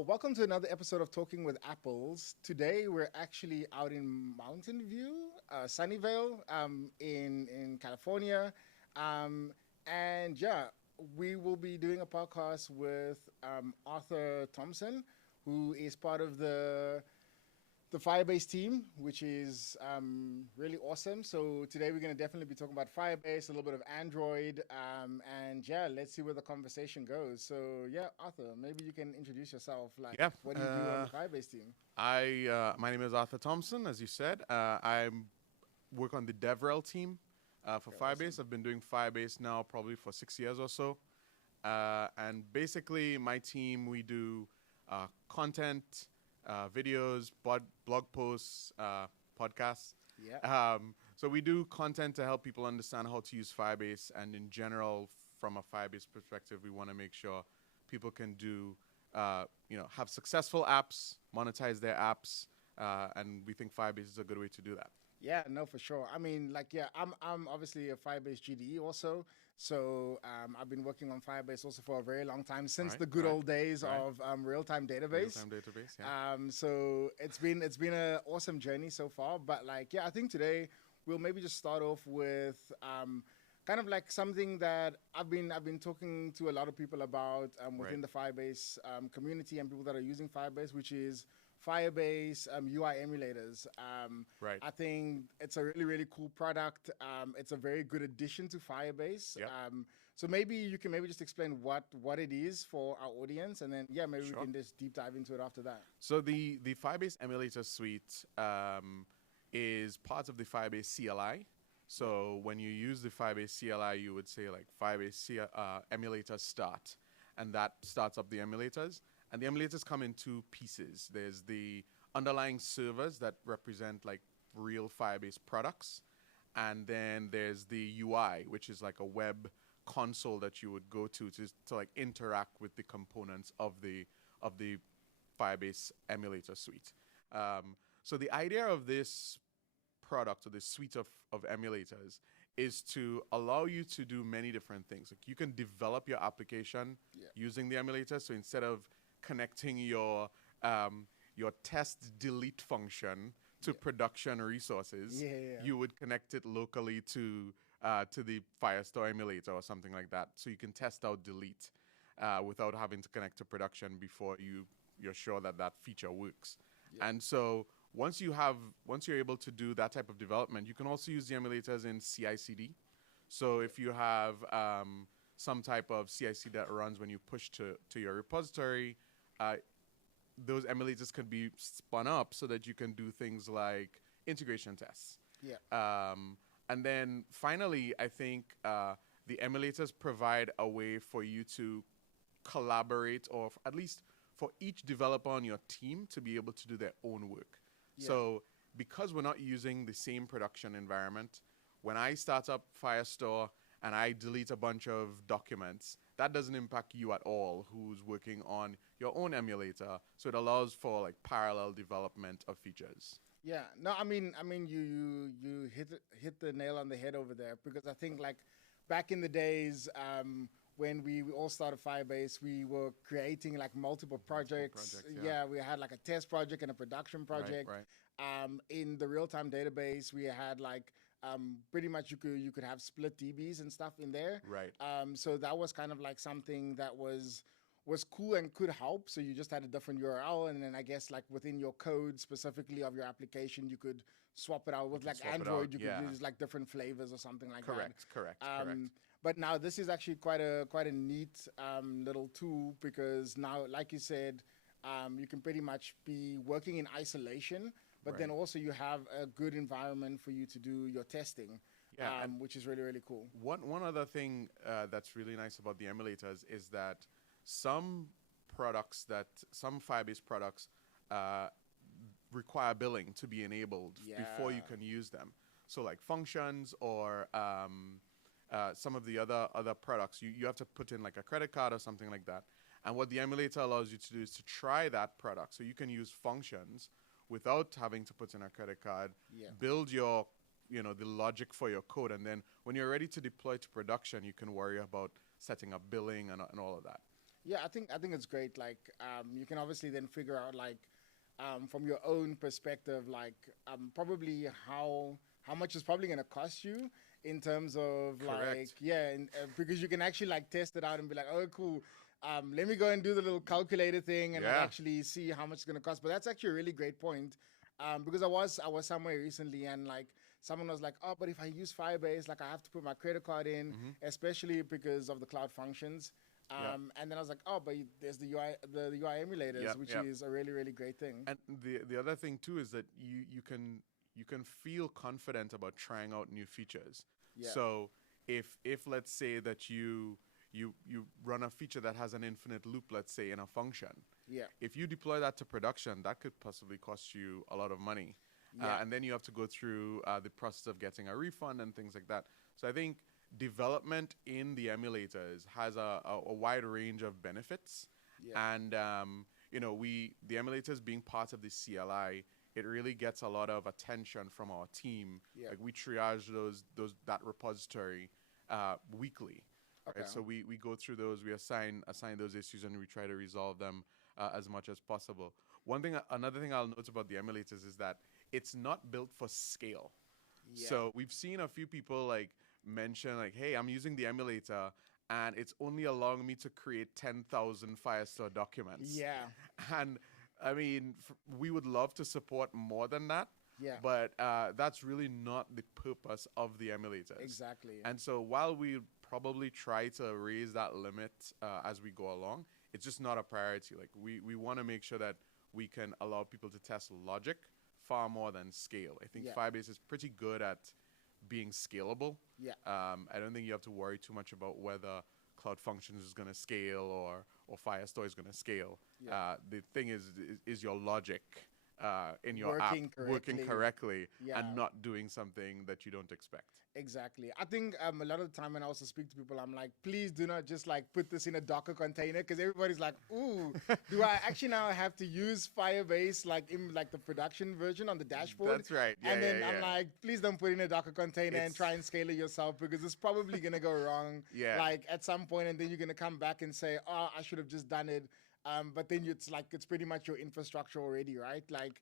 Well, welcome to another episode of Talking with Apples. Today we're actually out in Mountain View, Sunnyvale, in California, um, and yeah, we will be doing a podcast with Arthur Thompson, who is part of the Firebase team, which is really awesome. So today we're going to definitely be talking about Firebase, a little bit of Android, and yeah, let's see where the conversation goes. So yeah, Arthur, maybe you can introduce yourself. Like, Yeah. what do you do on the Firebase team? My name is Arthur Thompson, as you said. I work on the DevRel team for Okay, Firebase. awesome. I've been doing Firebase now probably for 6 years or so. And basically, my team, we do content, videos, blog posts, podcasts. Yeah, So we do content to help people understand how to use Firebase, and in general, from a Firebase perspective, we want to make sure people can do, have successful apps, monetize their apps, and we think Firebase is a good way to do that. yeah, no, for sure. I mean, like, yeah, I'm obviously a Firebase GDE also. So I've been working on Firebase also for a very long time, since Right, the good right, old days right. of real-time database. Real-time database, yeah. So it's been an awesome journey so far. But like, yeah, I think today we'll maybe just start off with kind of like something that I've been talking to a lot of people about within Right. the Firebase community and people that are using Firebase, which is Firebase UI emulators. Right. I think it's a really, really cool product. It's a very good addition to Firebase. Yep. So maybe you can maybe just explain what it is for our audience, and then yeah, maybe we Sure. can just deep dive into it after that. So the Firebase emulator suite is part of the Firebase CLI. So when you use the Firebase CLI, you would say like Firebase emulator start, and that starts up the emulators. And the emulators come in two pieces. There's the underlying servers that represent like real Firebase products, and then there's the UI, which is like a web console that you would go to like interact with the components of the Firebase emulator suite. So the idea of this product or this suite of emulators is to allow you to do many different things. Like you can develop your application Yeah. using the emulator. So instead of connecting your test delete function to production resources, Yeah, yeah. you would connect it locally to the Firestore emulator or something like that. So you can test out delete without having to connect to production before you're sure that that feature works. Yeah. And so once you're able to do that type of development, you can also use the emulators in CI/CD. So if you have some type of CI/CD that runs when you push to your repository, those emulators can be spun up so that you can do things like integration tests. Yeah. And then finally, I think the emulators provide a way for you to collaborate, or at least for each developer on your team to be able to do their own work. Yeah. So because we're not using the same production environment, when I start up Firestore and I delete a bunch of documents, that doesn't impact you at all who's working on your own emulator. So it allows for like parallel development of features. Yeah, no, I mean, you hit the nail on the head over there, because I think like back in the days when we all started Firebase, we were creating like multiple projects. projects, Yeah. yeah. We had like a test project and a production project. Right. In the real time database, we had like pretty much you could have split DBs and stuff in there. Right. So that was kind of like something that was cool and could help. So you just had a different URL, and then I guess like within your code specifically of your application, you could swap it out with like swap it Android. out, You yeah. could use like different flavors or something like Correct. that. But now this is actually quite a neat little tool, because now, like you said, you can pretty much be working in isolation, but then Right. also you have a good environment for you to do your testing, Yeah, and which is really, really cool. One other thing that's really nice about the emulators is that some some Firebase products require billing to be enabled before you Yeah. can use them. So like functions or some of the other products, you have to put in like a credit card or something like that. And what the emulator allows you to do is to try that product. So you can use functions without having to put in a credit card, Yeah. build the logic for your code, and then when you're ready to deploy to production, you can worry about setting up billing and all of that. Yeah, I think it's great. Like, you can obviously then figure out like, from your own perspective, like, probably how much is probably going to cost you in terms of like, Correct. yeah, because you can actually like test it out and be like, oh, cool. Let me go and do the little calculator thing and like Yeah. actually see how much it's going to cost. But that's actually a really great point. Because I was somewhere recently and like someone was like, oh, but if I use Firebase, like I have to put my credit card in, Hmm. especially because of the cloud functions. Yep. And then I was like, oh, but there's the UI emulators, Yep. which Yep. is a really, really great thing. And the other thing too is that you can feel confident about trying out new features. Yeah, So if let's say that you run a feature that has an infinite loop, let's say in a function, yeah, if you deploy that to production, that could possibly cost you a lot of money. yeah, And then you have to go through the process of getting a refund and things like that. So I think development in the emulators has a wide range of benefits. yeah, And, the emulators being part of the CLI, it really gets a lot of attention from our team. yeah. Like we triage that repository weekly. Okay. Right, so we go through those, we assign those issues, and we try to resolve them as much as possible. Another thing I'll note about the emulators is that it's not built for scale. Yeah, So we've seen a few people like mention like, "Hey, I'm using the emulator, and it's only allowing me to create 10,000 Firestore documents." yeah, And I mean, we would love to support more than that, yeah. but that's really not the purpose of the emulators. Exactly. And so while we probably try to raise that limit as we go along, it's just not a priority. Like we want to make sure that we can allow people to test logic far more than scale. I think Yeah, Firebase is pretty good at being scalable. yeah, I don't think you have to worry too much about whether Cloud Functions is going to scale or Firestore is going to scale. yeah. The thing is your logic in your Working app working correctly. correctly Yeah. and not doing something that you don't expect. Exactly. I think a lot of the time when I also speak to people, I'm like, please do not just like put this in a Docker container because everybody's like, ooh, do I actually now have to use Firebase like in like the production version on the dashboard? That's right. Yeah, And then yeah, I'm yeah. like, please don't put it in a Docker container and It's- try and scale it yourself because it's probably gonna go wrong. Yeah. Like at some point, and then you're gonna come back and say, oh, I should have just done it. But then it's like it's pretty much your infrastructure already, right? Like.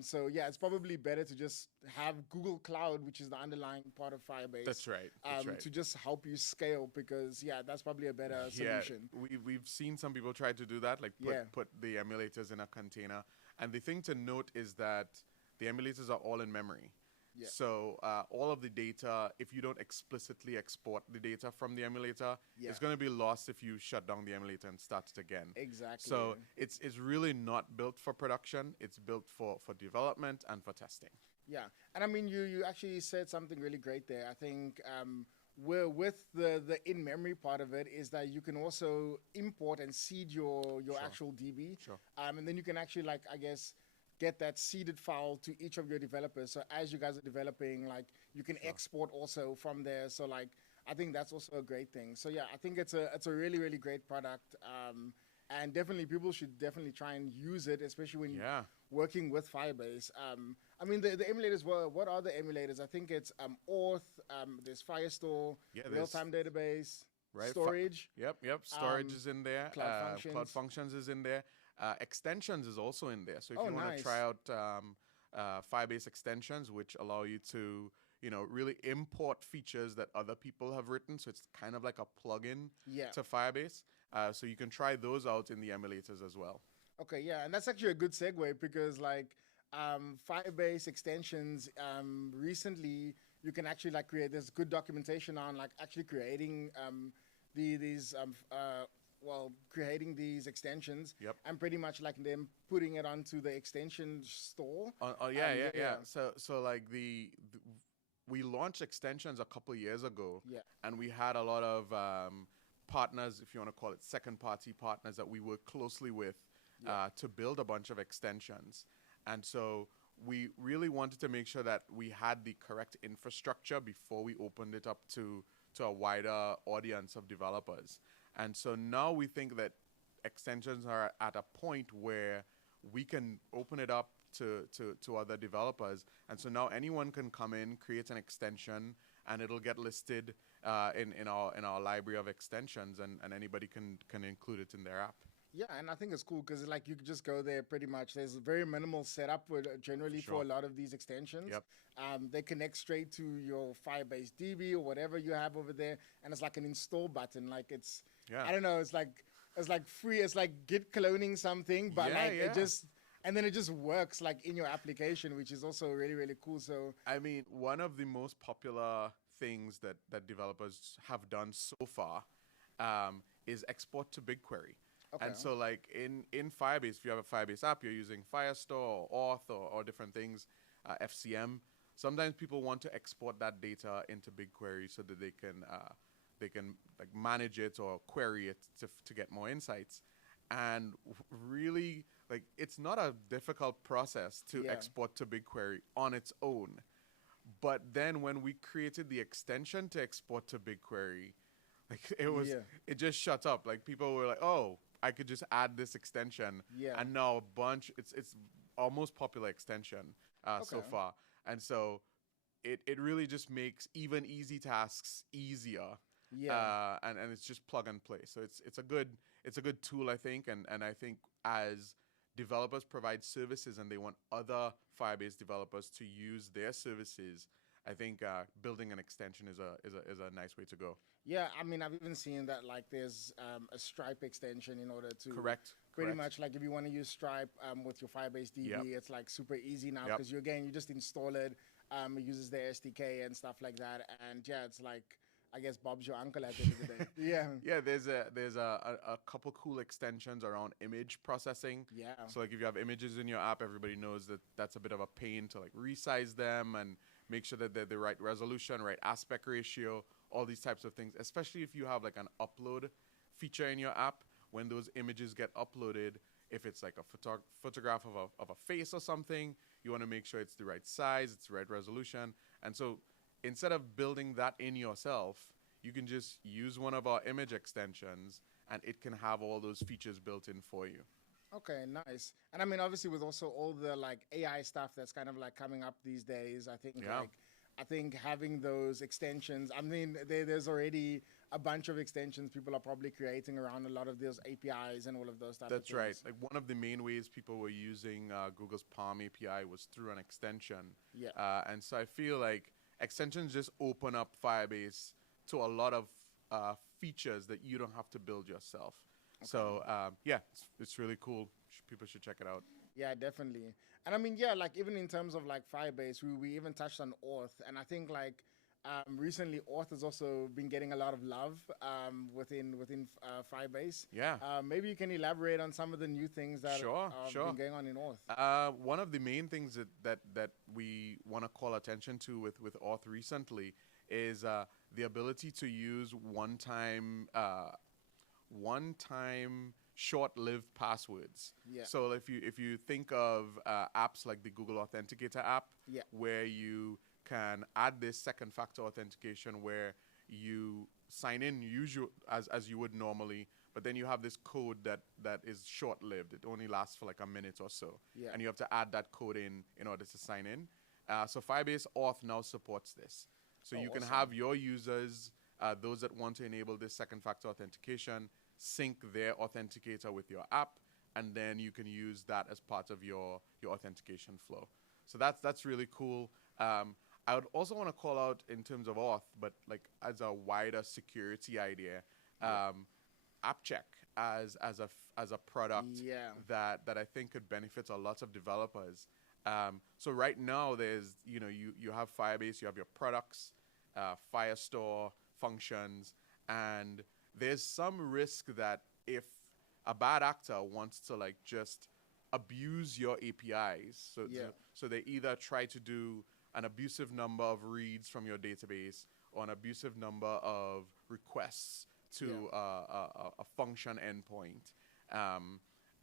So yeah, it's probably better to just have Google Cloud, which is the underlying part of Firebase. That's right. That's right. To just help you scale because yeah, that's probably a better Yeah, solution. we've seen some people try to do that, like Yeah. put the emulators in a container. And the thing to note is that the emulators are all in memory. Yeah. So all of the data, if you don't explicitly export the data from the emulator, Yeah. it's going to be lost if you shut down the emulator and start it again. Exactly. So it's really not built for production. It's built for development and for testing. Yeah, and I mean, you actually said something really great there. I think where with the in memory part of it is that you can also import and seed your Sure. actual DB, Sure. and then you can actually like I guess get that seeded file to each of your developers. So as you guys are developing, like you can export also from there. So like I think that's also a great thing. So yeah, I think it's a really great product. And definitely people should definitely try and use it, especially when Yeah. working with Firebase. I mean, the emulators were, what are the emulators? I think it's Auth, there's Firestore, Yeah, there's- real-time database, Right. storage. Yep. Storage is in there. Cloud Cloud Functions. Functions is in there. Extensions is also in there. So if Oh, you want nice. to try out Firebase extensions, which allow you to, really import features that other people have written. So it's kind of like a plugin Yeah. to Firebase. So you can try those out in the emulators as well. Okay, yeah, and that's actually a good segue because like Firebase extensions, recently you can actually like create, there's good documentation on like actually creating creating these extensions Yep. and pretty much like them putting it onto the extension store. Yeah. yeah. So like we launched extensions a couple years ago, Yeah. and we had a lot of partners, if you want to call it second-party partners, that we work closely with to build a bunch of extensions. And so we really wanted to make sure that we had the correct infrastructure before we opened it up to a wider audience of developers. And so now we think that extensions are at a point where we can open it up to other developers. And so now anyone can come in, create an extension, and it'll get listed in our library of extensions, and anybody can include it in their app. Yeah, and I think it's cool because like you could just go there pretty much. There's a very minimal setup with generally for Sure. a lot of these extensions. Yep. They connect straight to your Firebase DB or whatever you have over there, and it's like an install button. Like it's, Yeah. I don't know, it's like free. It's like Git cloning something, but Yeah, like yeah. it just and then it just works like in your application, which is also really really cool. So I mean, one of the most popular things that developers have done so far is export to BigQuery. okay, And so, like in Firebase, if you have a Firebase app, you're using Firestore or Auth or different things, FCM. Sometimes people want to export that data into BigQuery so that they can like manage it or query it to get more insights. And really, like it's not a difficult process to Yeah. export to BigQuery on its own. But then when we created the extension to export to BigQuery, like Yeah. it just shut up. Like people were like, "Oh, I could just add this extension," Yeah. and now a bunch. It's almost popular extension so Okay. far, and so it really just makes even easy tasks easier. Yeah. And it's just plug and play. So it's a good tool, I think, and I think as developers provide services and they want other Firebase developers to use their services, I think building an extension is a nice way to go. Yeah, I mean, I've even seen that like there's a Stripe extension in order to Correct. pretty Correct. much like if you want to use Stripe with your Firebase DB, Yep. it's like super easy now Yep. because you just install it. It uses their SDK and stuff like that, and yeah, it's like I guess Bob's your uncle at the end of the day. Yeah, Yeah, there's a couple cool extensions around image processing. yeah, So like if you have images in your app, everybody knows that that's a bit of a pain to like resize them and make sure that they're the right resolution, right aspect ratio, all these types of things. Especially if you have like an upload feature in your app, when those images get uploaded, if it's like a photograph of a face or something, you want to make sure it's the right size, it's the right resolution. And so instead of building that in yourself, you can just use one of our image extensions and it can have all those features built in for you. okay, nice. And I mean, obviously with also all the like AI stuff that's kind of like coming up these days, I think Yeah. like I think having those extensions, I mean, there's already a bunch of extensions people are probably creating around a lot of those APIs and all of those types of That's right. things. Like one of the main ways people were using Google's Palm API was through an extension. Yeah. And so I feel like extensions just open up Firebase to a lot of features that you don't have to build yourself. So yeah, it's really cool. People should check it out. Yeah, definitely. And I mean, yeah, like even in terms of like Firebase, we even touched on Auth, and I think like recently Auth has also been getting a lot of love within Firebase. Yeah. Maybe you can elaborate on some of the new things that Sure, have sure. been going on in Auth. One of the main things that we want to call attention to with Auth recently is the ability to use one-time short-lived passwords. Yeah. So if you think of apps like the Google Authenticator app, Yeah. where you can add this second factor authentication where you sign in as you would normally, but then you have this code that is short-lived. It only lasts for like a minute or so. Yeah. And you have to add that code in order to sign in. So Firebase Auth now supports this. So Oh, you can awesome. have your users, those that want to enable this second factor authentication, sync their authenticator with your app, and then you can use that as part of your authentication flow. So that's really cool. I would also want to call out in terms of Auth, but like as a wider security idea, AppCheck as a product Yeah. that I think could benefit a lot of developers. So right now there's you have Firebase, you have your products, Firestore, functions, and there's some risk that if a bad actor wants to like just abuse your APIs, Yeah. so they either try to do an abusive number of reads from your database or an abusive number of requests to a function endpoint.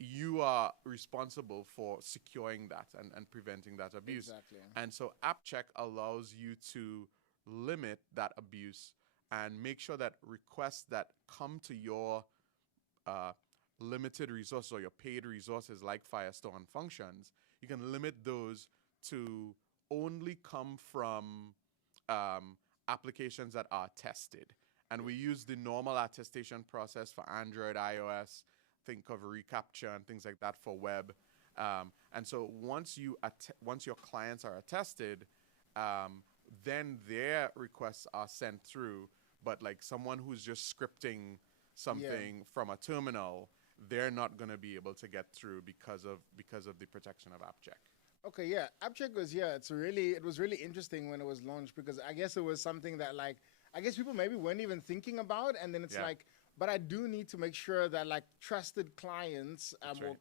You are responsible for securing that and preventing that abuse. Exactly. And so AppCheck allows you to limit that abuse and make sure that requests that come to your limited resources or your paid resources like Firestore and functions, you can limit those to only come from applications that are tested. And we use the normal attestation process for Android, iOS, think of reCAPTCHA and things like that for web. And so once your clients are attested, then their requests are sent through. But like someone who's just scripting something from a terminal, they're not going to be able to get through because of the protection of AppCheck. Okay, yeah. AppCheck was it was really interesting when it was launched because I guess it was something that like I guess people maybe weren't even thinking about, and then it's like, but I do need to make sure that like trusted clients or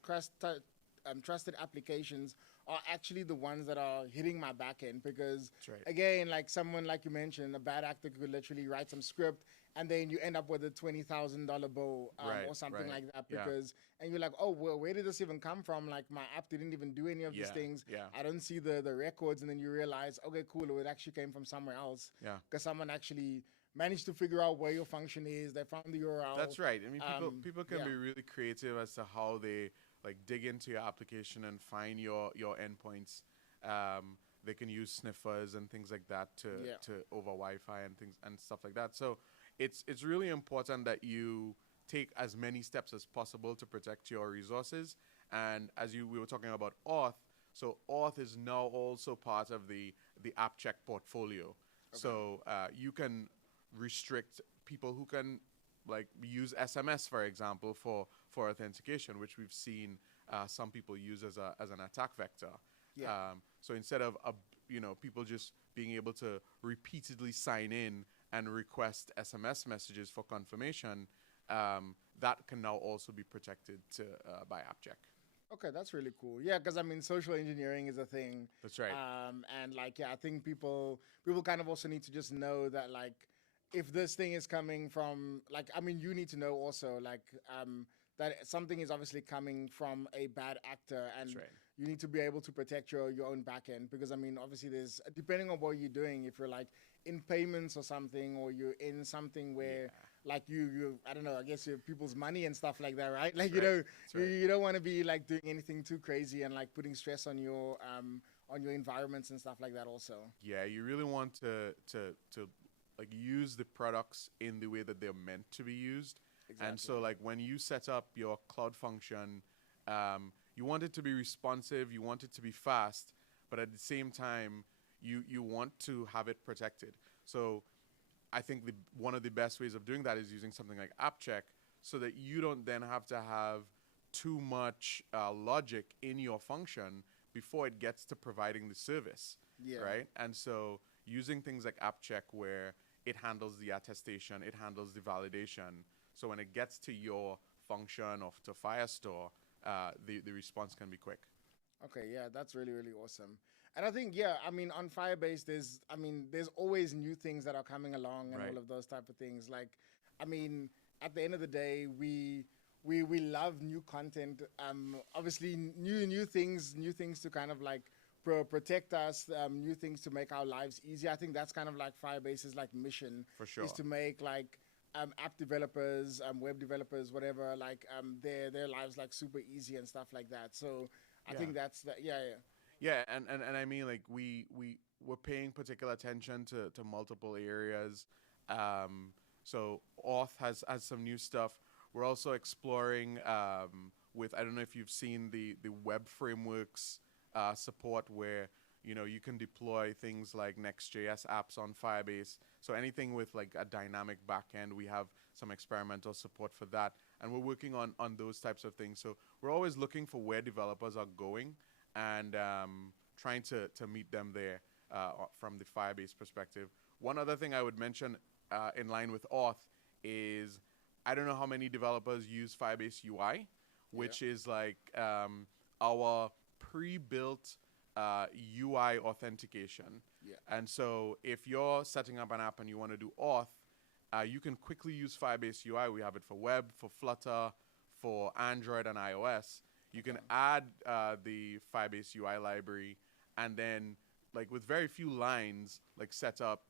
trusted applications are actually the ones that are hitting my backend because again, like someone like you mentioned, a bad actor could literally write some script and then you end up with a $20,000 bill or something like that because and you're like, oh well, where did this even come from? Like my app didn't even do any of these things. I don't see the records, and then you realize, okay, cool, it actually came from somewhere else. Because someone actually managed to figure out where your function is. They found the URL. That's right. I mean, people can be really creative as to how they like dig into your application and find your endpoints. They can use sniffers and things like that to over Wi-Fi and things and stuff like that. So it's really important that you take as many steps as possible to protect your resources. And as we were talking about auth, so auth is now also part of the AppCheck portfolio. So you can restrict people who can like use SMS, for example, for authentication, which we've seen some people use as an attack vector. So instead of people just being able to repeatedly sign in and request SMS messages for confirmation, that can now also be protected by AppCheck. Okay, that's really cool. Yeah, because I mean, social engineering is a thing. That's right. And like, I think people kind of also need to just know that like, if this thing is coming from like, I mean, you need to know also like that something is obviously coming from a bad actor, and you need to be able to protect your own backend because I mean, obviously, there's depending on what you're doing, if you're like in payments or something, or you're in something where like you I don't know, I guess you have people's money and stuff like that, right? Like you know, you don't want to be like doing anything too crazy and like putting stress on your environments and stuff like that. Also, yeah, you really want to like use the products in the way that they're meant to be used. And so like when you set up your cloud function, you want it to be responsive, you want it to be fast, but at the same time, you want to have it protected. So I think one of the best ways of doing that is using something like AppCheck so that you don't then have to have too much logic in your function before it gets to providing the service, right? And so using things like AppCheck where it handles the attestation, it handles the validation. So when it gets to your function or to Firestore, the response can be quick. Okay, yeah, that's really, really awesome. And I think, I mean, on Firebase, there's always new things that are coming along and all of those type of things. Like, I mean, at the end of the day, we love new content. Obviously, new things to kind of like protect us, new things to make our lives easier. I think that's kind of like Firebase's like mission. For sure. Is to make like app developers, web developers, whatever, like their lives like super easy and stuff like that. So I think that's that. Yeah, and I mean like we're paying particular attention to multiple areas. So auth has some new stuff. We're also exploring with, I don't know if you've seen the web frameworks support where you can deploy things like Next.js apps on Firebase. So anything with like a dynamic backend, we have some experimental support for that. And we're working on those types of things. So we're always looking for where developers are going and trying to meet them there from the Firebase perspective. One other thing I would mention in line with auth is, I don't know how many developers use Firebase UI, which is like our pre-built UI authentication. And so if you're setting up an app and you want to do auth, you can quickly use Firebase UI. We have it for web, for Flutter, for Android and iOS. You can add the Firebase UI library and then like with very few lines, like set up,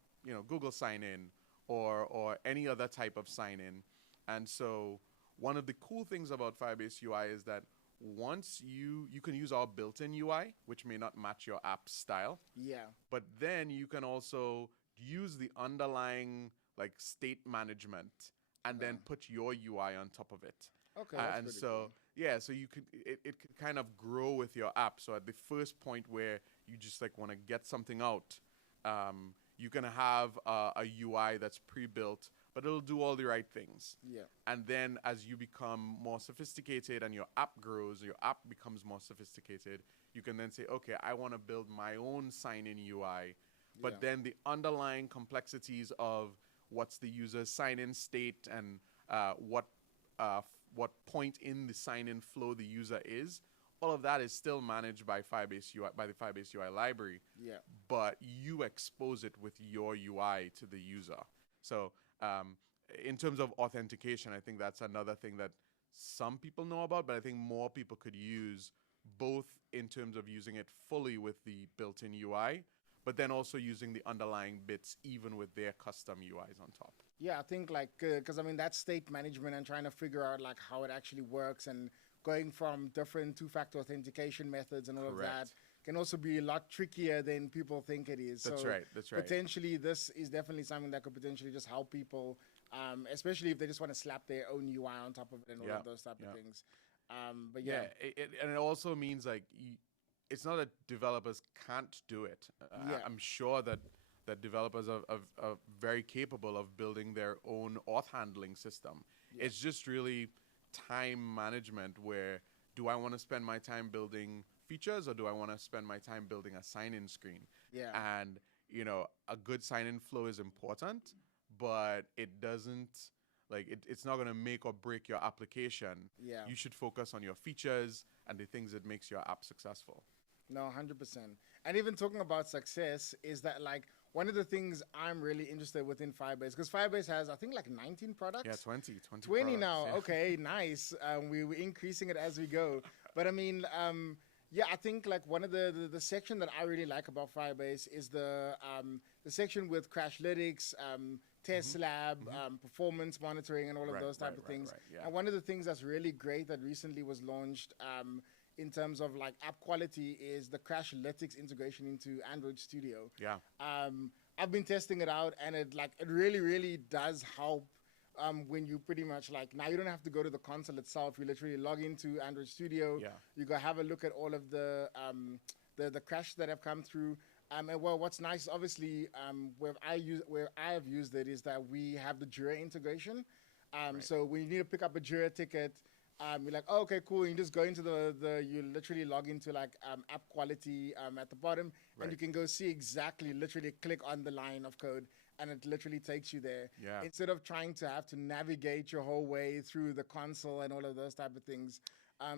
Google sign in or any other type of sign in. And so one of the cool things about Firebase UI is that once you can use our built-in UI, which may not match your app style. Yeah. But then you can also use the underlying like state management and then put your UI on top of it. Okay, that's And pretty so cool. yeah, so you could it could kind of grow with your app. So at the first point where you just like want to get something out, you can have a UI that's pre-built, but it'll do all the right things. Yeah. And then as you become more sophisticated and your app grows, your app becomes more sophisticated, you can then say, okay, I want to build my own sign-in UI. But Yeah. then the underlying complexities of what's the user's sign-in state and what point in the sign-in flow the user is, all of that is still managed by Firebase UI, by the Firebase UI library. Yeah. But you expose it with your UI to the user. So in terms of authentication, I think that's another thing that some people know about, but I think more people could use, both in terms of using it fully with the built-in UI, but then also using the underlying bits even with their custom UIs on top. Yeah, I think like because I mean that's state management and trying to figure out like how it actually works and going from different two-factor authentication methods and all of that Correct. can also be a lot trickier than people think it is. That's So right. That's right. potentially this is definitely something that could potentially just help people, especially if they just want to slap their own UI on top of it and all Yeah, of those type yeah. of things. But Yeah, yeah, and it also means like it's not that developers can't do it. Yeah. I'm sure that developers are very capable of building their own auth handling system. It's just really time management where do I want to spend my time building features or do I want to spend my time building a sign-in screen? Yeah. And, you know, a good sign-in flow is important, but it doesn't, like, it's not going to make or break your application. Yeah. You should focus on your features and the things that makes your app successful. No, 100%. And even talking about success is that like one of the things I'm really interested within Firebase, because Firebase has, I think, like 19 products. Yeah, 20 20 products, now. yeah. Okay, nice. We're increasing it as we go. But I mean, yeah, I think like one of the section that I really like about Firebase is the section with Crashlytics, Test Lab, performance monitoring, and all of Right, those type right, of right, things. right, yeah. And one of the things that's really great that recently was launched in terms of like app quality is the Crashlytics integration into Android Studio. Yeah. I've been testing it out, and it really does help. When you pretty much like now you don't have to go to the console itself. You literally log into Android Studio. Yeah. You go have a look at all of the crash that have come through. And well, what's nice, obviously, where I have used it is that we have the Jira integration. So when you need to pick up a Jira ticket, you're like, oh, okay, cool. And you just go into you literally log into like app quality at the bottom, and you can go see exactly, literally click on the line of code, and it literally takes you there. Yeah. Instead of trying to have to navigate your whole way through the console and all of those type of things.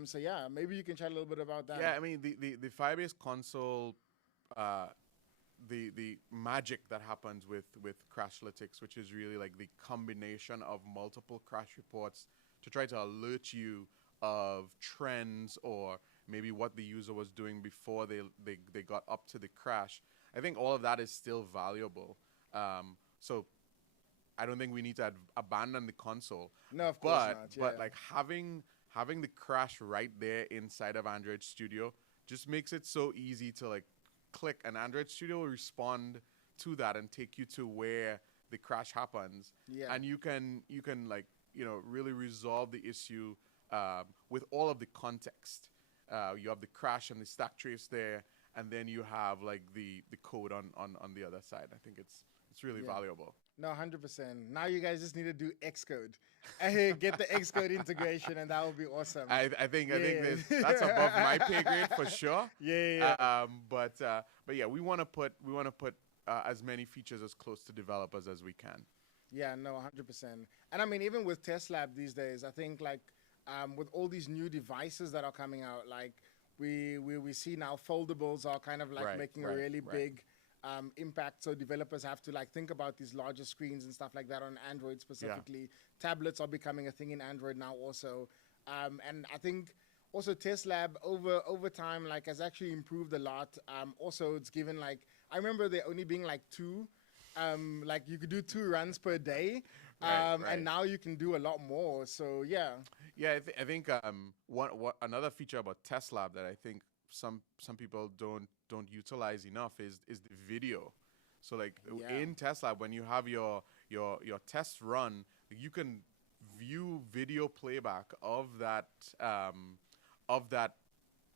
So yeah, maybe you can chat a little bit about that. Yeah, I mean the Firebase console, the magic that happens with Crashlytics, which is really like the combination of multiple crash reports to try to alert you of trends or maybe what the user was doing before they got up to the crash. I think all of that is still valuable. So I don't think we need to abandon the console. No, of course not. Yeah. But like having the crash right there inside of Android Studio just makes it so easy to like click, and Android Studio will respond to that and take you to where the crash happens. Yeah. And you can like, you know, really resolve the issue with all of the context. You have the crash and the stack trace there, and then you have like the code on the other side. I think it's really valuable. No, 100%. Now you guys just need to do Xcode. Get the Xcode integration, and that would be awesome. I think that's above my pay grade for sure. Yeah. But yeah, we want to put as many features as close to developers as we can. Yeah, no, 100%. And I mean, even with Test Lab these days, I think like with all these new devices that are coming out, like we see now foldables are kind of like making a really big impact. So developers have to like think about these larger screens and stuff like that on Android specifically. Yeah. Tablets are becoming a thing in Android now also. And I think also Test Lab over time like has actually improved a lot. Also, it's given like, I remember there only being like two. Like you could do 2 runs per day, and now you can do a lot more. So yeah. Yeah, I think another feature about Test Lab that I think some people don't utilize enough is the video. So like Yeah. in test lab, when you have your test run, you can view video playback of that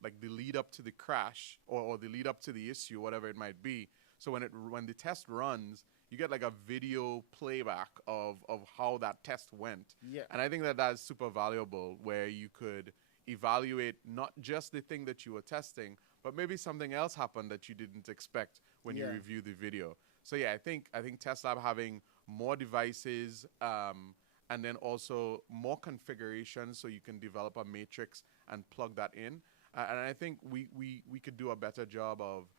like the lead up to the crash or the lead up to the issue, whatever it might be. So when the test runs, you get like a video playback of how that test went. Yeah. And I think that is super valuable, where you could evaluate not just the thing that you were testing, but maybe something else happened that you didn't expect when you Yeah. review the video. So yeah, I think test lab having more devices, and then also more configurations, so you can develop a matrix and plug that in. And I think we could do a better job of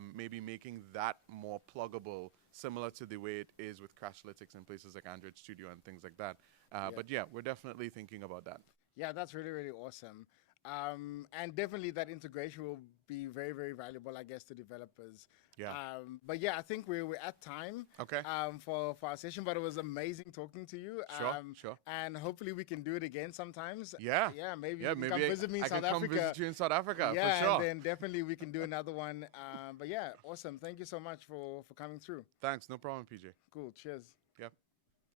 maybe making that more pluggable, similar to the way it is with Crashlytics in places like Android Studio and things like that. But yeah, we're definitely thinking about that. Yeah, that's really, really awesome. And definitely that integration will be very, very valuable, I guess, to developers. Yeah. But yeah, I think we're at time Okay. for our session, but it was amazing talking to you. Sure. And hopefully we can do it again sometimes. Yeah. Yeah, maybe Yeah, you can maybe come visit me in I South can come Africa. visit you in South Africa, Yeah, for sure. and then definitely we can do another one. But yeah, awesome. Thank you so much for coming through. Thanks, no problem, PJ. Cool. Cheers. Yep.